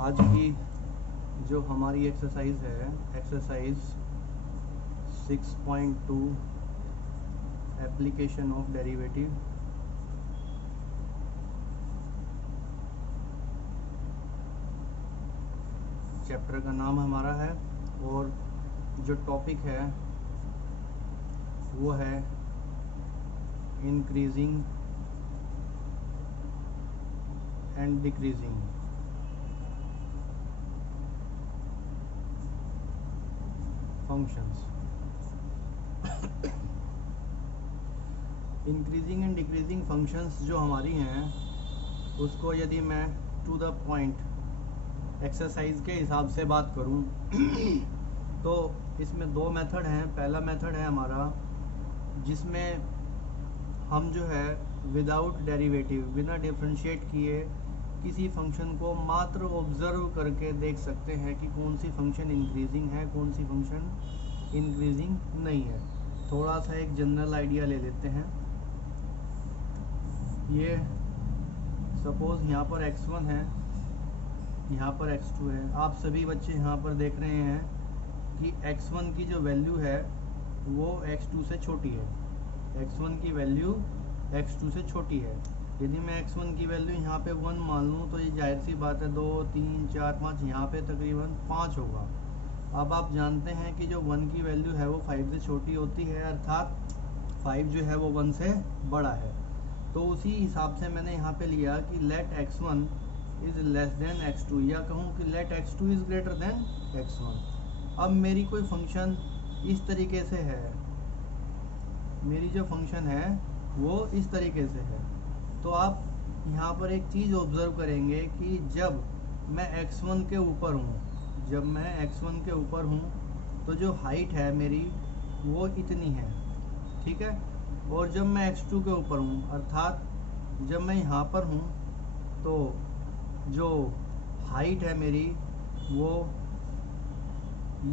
आज की जो हमारी एक्सरसाइज है, exercise 6.2 application of derivative. Chapter का नाम हमारा है और जो टॉपिक है वो है increasing and decreasing. Functions. Increasing and decreasing functions जो हमारी हैं उसको यदि मैं टू द पॉइंट एक्सरसाइज के हिसाब से बात करूं तो इसमें दो मेथड हैं। पहला मेथड है हमारा जिसमें हम जो है विदाउट डेरिवेटिव, बिना डिफरेंशिएट किए किसी फंक्शन को मात्र ऑब्जर्व करके देख सकते हैं कि कौन सी फंक्शन इंक्रीजिंग है, कौन सी फंक्शन इंक्रीजिंग नहीं है। थोड़ा सा एक जनरल आइडिया ले लेते हैं। ये सपोज यहाँ पर x1 है, यहाँ पर x2 है। आप सभी बच्चे यहाँ पर देख रहे हैं कि x1 की जो वैल्यू है वो x2 से छोटी है। x1 की वैल्यू x2 से छोटी है। यदि मैं x1 की वैल्यू यहाँ पे 1 मान लूँ तो ये जाहिर सी बात है 2, 3, 4, 5 यहाँ पे तकरीबन 5 होगा। अब आप जानते हैं कि जो 1 की वैल्यू है वो 5 से छोटी होती है, अर्थात 5 जो है वो 1 से बड़ा है। तो उसी हिसाब से मैंने यहाँ पे लिया कि late x1 is less than x2, या कहूँ कि late x2 is greater than x1। अब मेरी कोई फंक्शन इस तरीके से है, मेरी जो फंक्शन है वो इस तरीके से है। तो आप यहाँ पर एक चीज़ ऑब्ज़र्व करेंगे कि जब मैं x1 के ऊपर हूँ, जब मैं x1 के ऊपर हूँ तो जो हाइट है मेरी वो इतनी है, ठीक है। और जब मैं x2 के ऊपर हूँ, अर्थात जब मैं यहाँ पर हूँ तो जो हाइट है मेरी वो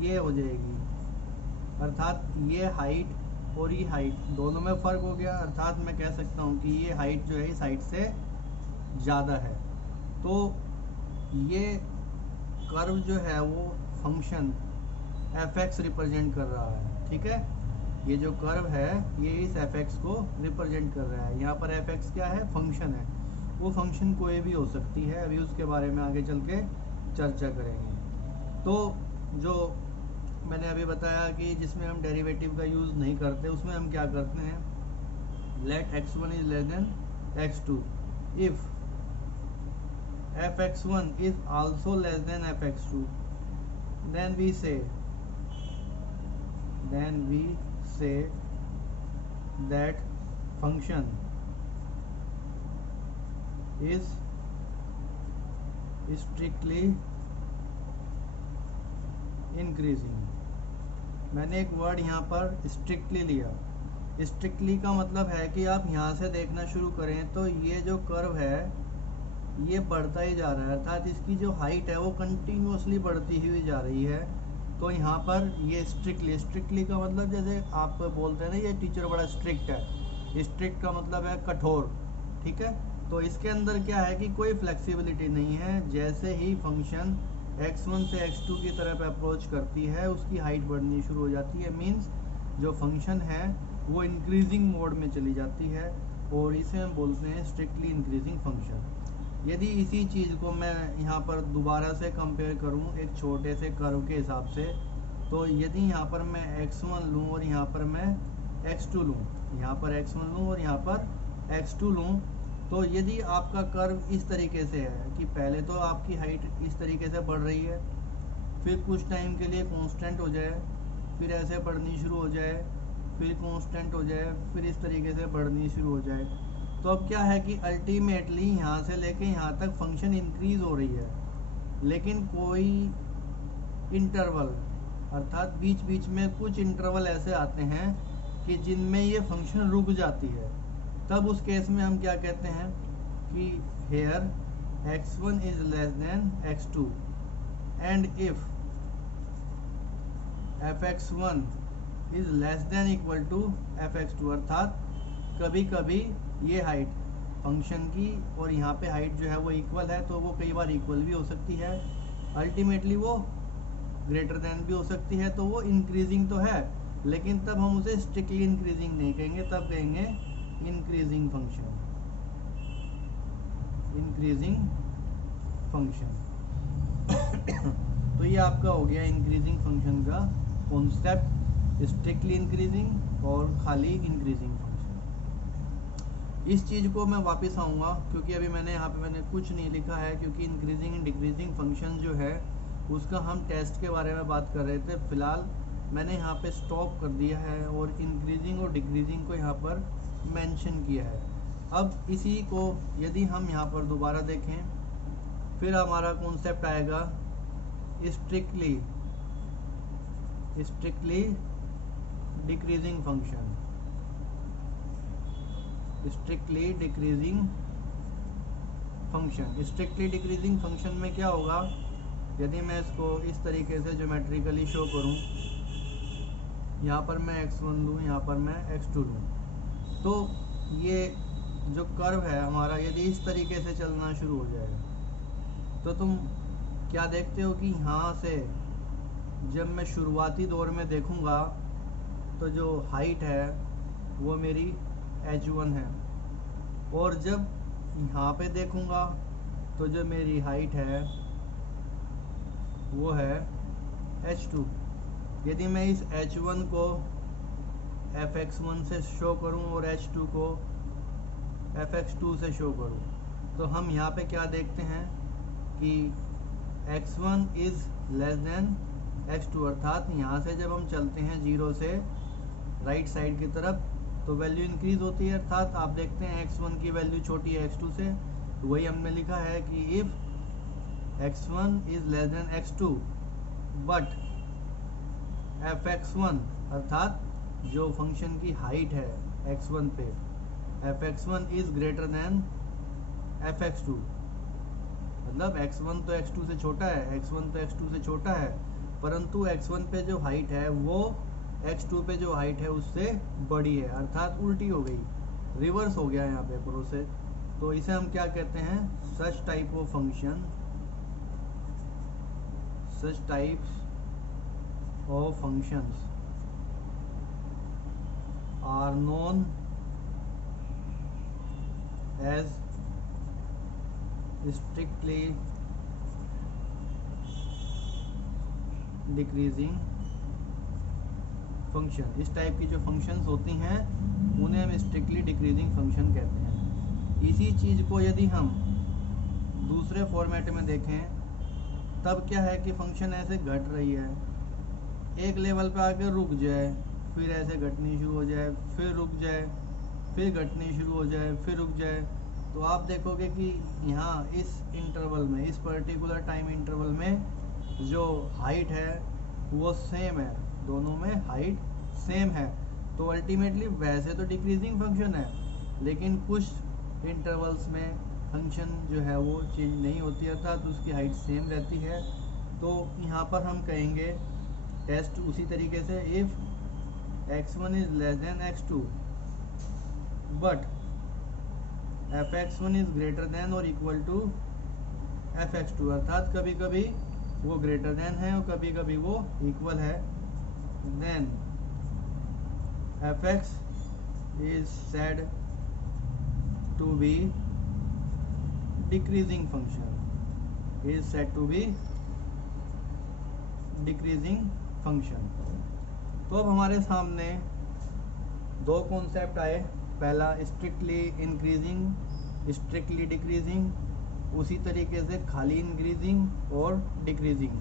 ये हो जाएगी, अर्थात ये हाइट और ये हाइट दोनों में फ़र्क हो गया। अर्थात मैं कह सकता हूँ कि ये हाइट जो है इस हाइट से ज़्यादा है। तो ये कर्व जो है वो फंक्शन fx रिप्रेजेंट कर रहा है, ठीक है। ये जो कर्व है ये इस fx को रिप्रेजेंट कर रहा है। यहाँ पर fx क्या है? फंक्शन है। वो फंक्शन कोई भी हो सकती है, अभी उसके बारे में आगे चल के चर्चा करेंगे। तो जो मैंने अभी बताया कि जिसमें हम डेरिवेटिव का यूज़ नहीं करते उसमें हम क्या करते हैं, let x1 is less than x2 if fx1 is also less than fx2 then we say that function is strictly increasing। मैंने एक वर्ड यहाँ पर स्ट्रिक्टली लिया। स्ट्रिक्टली का मतलब है कि आप यहाँ से देखना शुरू करें तो ये जो कर्व है ये बढ़ता ही जा रहा है, अर्थात इसकी जो हाइट है वो कंटिन्यूसली बढ़ती हुई जा रही है। तो यहाँ पर ये स्ट्रिक्टली का मतलब जैसे आप बोलते हैं ना ये टीचर बड़ा स्ट्रिक्ट है, स्ट्रिक्ट का मतलब है कठोर, ठीक है। तो इसके अंदर क्या है कि कोई फ्लेक्सिबिलिटी नहीं है। जैसे ही फंक्शन x1 से x2 की तरफ अप्रोच करती है उसकी हाइट बढ़नी शुरू हो जाती है, मीन्स जो फंक्शन है वो इंक्रीजिंग मोड में चली जाती है और इसे हम बोलते हैं स्ट्रिक्टली इंक्रीजिंग फंक्शन। यदि इसी चीज़ को मैं यहाँ पर दोबारा से कंपेयर करूँ एक छोटे से कर्व के हिसाब से, तो यदि यहाँ पर मैं x1 लूँ और यहाँ पर मैं x2 लूँ, यहाँ पर x1 लूँ और यहाँ पर x2 लूँ, तो यदि आपका कर्व इस तरीके से है कि पहले तो आपकी हाइट इस तरीके से बढ़ रही है, फिर कुछ टाइम के लिए कांस्टेंट हो जाए, फिर ऐसे बढ़नी शुरू हो जाए, फिर कांस्टेंट हो जाए, फिर इस तरीके से बढ़नी शुरू हो जाए, तो अब क्या है कि अल्टीमेटली यहाँ से लेके यहाँ तक फंक्शन इंक्रीज़ हो रही है, लेकिन कोई इंटरवल अर्थात बीच बीच में कुछ इंटरवल ऐसे आते हैं कि जिनमें ये फंक्शन रुक जाती है। तब उस केस में हम क्या कहते हैं कि here x1 is less than x2 and if fx1 is less than equal to fx2, अर्थात कभी कभी ये हाइट फंक्शन की और यहाँ पे हाइट जो है वो इक्वल है, तो वो कई बार इक्वल भी हो सकती है, अल्टीमेटली वो ग्रेटर देन भी हो सकती है, तो वो इंक्रीजिंग तो है, लेकिन तब हम उसे स्ट्रिक्टली इंक्रीजिंग नहीं कहेंगे, तब कहेंगे इंक्रीजिंग फंक्शन, इंक्रीजिंग फंक्शन। तो ये आपका हो गया इंक्रीजिंग फंक्शन का कॉन्सेप्ट, स्ट्रिक्टली इंक्रीजिंग और खाली इंक्रीजिंग फंक्शन। इस चीज़ को मैं वापस आऊँगा क्योंकि अभी यहाँ पे मैंने कुछ नहीं लिखा है, क्योंकि इंक्रीजिंग एंड डिक्रीजिंग फंक्शन जो है उसका हम टेस्ट के बारे में बात कर रहे थे। फिलहाल मैंने यहाँ पे स्टॉप कर दिया है और इंक्रीजिंग और डिक्रीजिंग को यहाँ पर मेंशन किया है। अब इसी को यदि हम यहाँ पर दोबारा देखें, फिर हमारा कॉन्सेप्ट आएगा strictly decreasing function, strictly decreasing function. Strictly decreasing function में क्या होगा, यदि मैं इसको इस तरीके से ज्योमेट्रिकली शो करूं, यहाँ पर मैं x1 लूँ, यहाँ पर मैं x2 लूँ, तो ये जो कर्व है हमारा यदि इस तरीके से चलना शुरू हो जाएगा, तो तुम क्या देखते हो कि यहाँ से जब मैं शुरुआती दौर में देखूँगा तो जो हाइट है वो मेरी h1 है, और जब यहाँ पे देखूँगा तो जो मेरी हाइट है वो है h2। यदि मैं इस h1 को fx1 से शो करूं और h2 को fx2 से शो करूं, तो हम यहाँ पे क्या देखते हैं कि x1 is less than x2, अर्थात यहाँ से जब हम चलते हैं 0 से राइट साइड की तरफ तो वैल्यू इंक्रीज होती है, अर्थात आप देखते हैं x1 की वैल्यू छोटी है x2 से, तो वही हमने लिखा है कि if x1 is less than x2 but fx1, अर्थात जो फंक्शन की हाइट है x1 पे, fx1 is greater than fx2, मतलब x1 तो x2 से छोटा है, x1 तो x2 से छोटा है, परंतु x1 पे जो हाइट है वो x2 पे जो हाइट है उससे बड़ी है, अर्थात उल्टी हो गई, रिवर्स हो गया यहाँ पे प्रोसेस। तो इसे हम क्या कहते हैं, such type of function, such types of functions are known as strictly decreasing function। इस टाइप की जो फंक्शंस होती हैं उन्हें हम स्ट्रिक्टली डिक्रीजिंग फंक्शन कहते हैं। इसी चीज़ को यदि हम दूसरे फॉर्मेट में देखें तब क्या है कि फंक्शन ऐसे घट रही है, एक लेवल पे आके रुक जाए, फिर ऐसे घटनी शुरू हो जाए, फिर रुक जाए, फिर घटनी शुरू हो जाए, फिर रुक जाए, तो आप देखोगे कि यहाँ इस इंटरवल में, इस पर्टिकुलर टाइम इंटरवल में जो हाइट है वो सेम है, दोनों में हाइट सेम है, तो अल्टीमेटली वैसे तो डिक्रीजिंग फंक्शन है, लेकिन कुछ इंटरवल्स में फंक्शन जो है वो चेंज नहीं होती है, अर्थात उसकी हाइट सेम रहती है। तो यहाँ पर हम कहेंगे टेस्ट उसी तरीके से, if x1 is less than x2 but fx1 is greater than और इक्वल टू fx2, अर्थात कभी कभी वो ग्रेटर देन है और कभी कभी वो इक्वल है, then fx is said to be decreasing function, is said to be decreasing function। तो अब हमारे सामने दो कॉन्सेप्ट आए, पहला स्ट्रिक्टली इंक्रीजिंग, स्ट्रिक्टली डिक्रीजिंग, उसी तरीके से खाली इंक्रीजिंग और डिक्रीजिंग।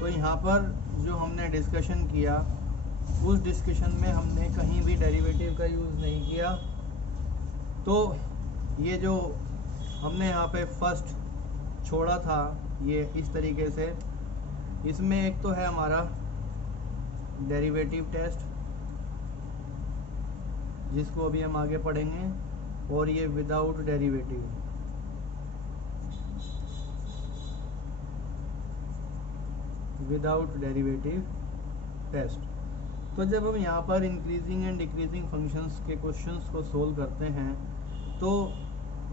तो यहाँ पर जो हमने डिस्कशन किया उस डिस्कशन में हमने कहीं भी डेरिवेटिव का यूज़ नहीं किया। तो ये जो हमने यहाँ पे फर्स्ट छोड़ा था ये इस तरीके से, इसमें एक तो है हमारा डेरिवेटिव टेस्ट जिसको अभी हम आगे पढ़ेंगे, और ये without derivative, without derivative test. तो जब हम यहाँ पर इंक्रीजिंग एंड डिक्रीजिंग फंक्शंस के क्वेश्चंस को सोल्व करते हैं तो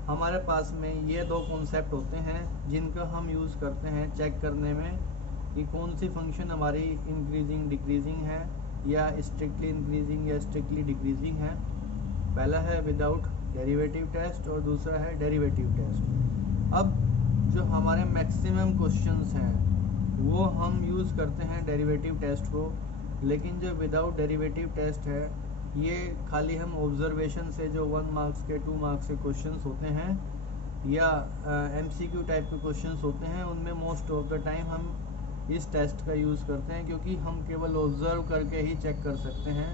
हमारे पास में ये दो कॉन्सेप्ट होते हैं जिनका हम यूज़ करते हैं चेक करने में कि कौन सी फंक्शन हमारी इंक्रीजिंग डिक्रीजिंग है या स्ट्रिक्टली इंक्रीजिंग या स्ट्रिक्टली डिक्रीजिंग है। पहला है विदाउट डेरिवेटिव टेस्ट और दूसरा है डेरिवेटिव टेस्ट। अब जो हमारे मैक्सिमम क्वेश्चंस हैं वो हम यूज़ करते हैं डेरिवेटिव टेस्ट को, लेकिन जो विदाउट डेरिवेटिव टेस्ट है ये खाली हम ऑब्जर्वेशन से जो 1 मार्क्स के 2 मार्क्स के क्वेश्चंस होते हैं या MCQ टाइप के क्वेश्चंस होते हैं उनमें मोस्ट ऑफ द टाइम हम इस टेस्ट का यूज़ करते हैं, क्योंकि हम केवल ऑब्ज़र्व करके ही चेक कर सकते हैं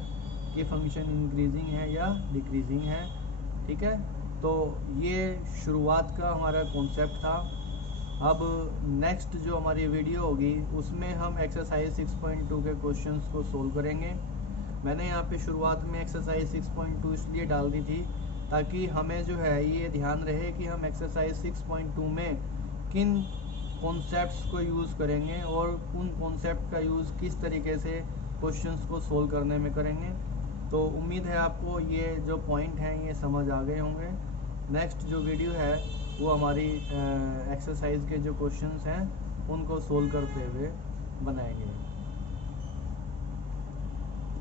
कि फंक्शन इंक्रीजिंग है या डिक्रीजिंग है। ठीक है, तो ये शुरुआत का हमारा कॉन्सेप्ट था। अब नेक्स्ट जो हमारी वीडियो होगी उसमें हम एक्सरसाइज 6.2 के क्वेश्चंस को सोल्व करेंगे। मैंने यहाँ पे शुरुआत में एक्सरसाइज 6.2 इसलिए डाल दी थी ताकि हमें जो है ये ध्यान रहे कि हम एक्सरसाइज 6.2 में किन कॉन्सेप्ट्स को यूज़ करेंगे और उन कॉन्सेप्ट का यूज़ किस तरीके से क्वेश्चंस को सोल्व करने में करेंगे। तो उम्मीद है आपको ये जो पॉइंट हैं ये समझ आ गए होंगे। नेक्स्ट जो वीडियो है वो हमारी एक्सरसाइज के जो क्वेश्चंस हैं उनको सोल्व करते हुए बनाएंगे।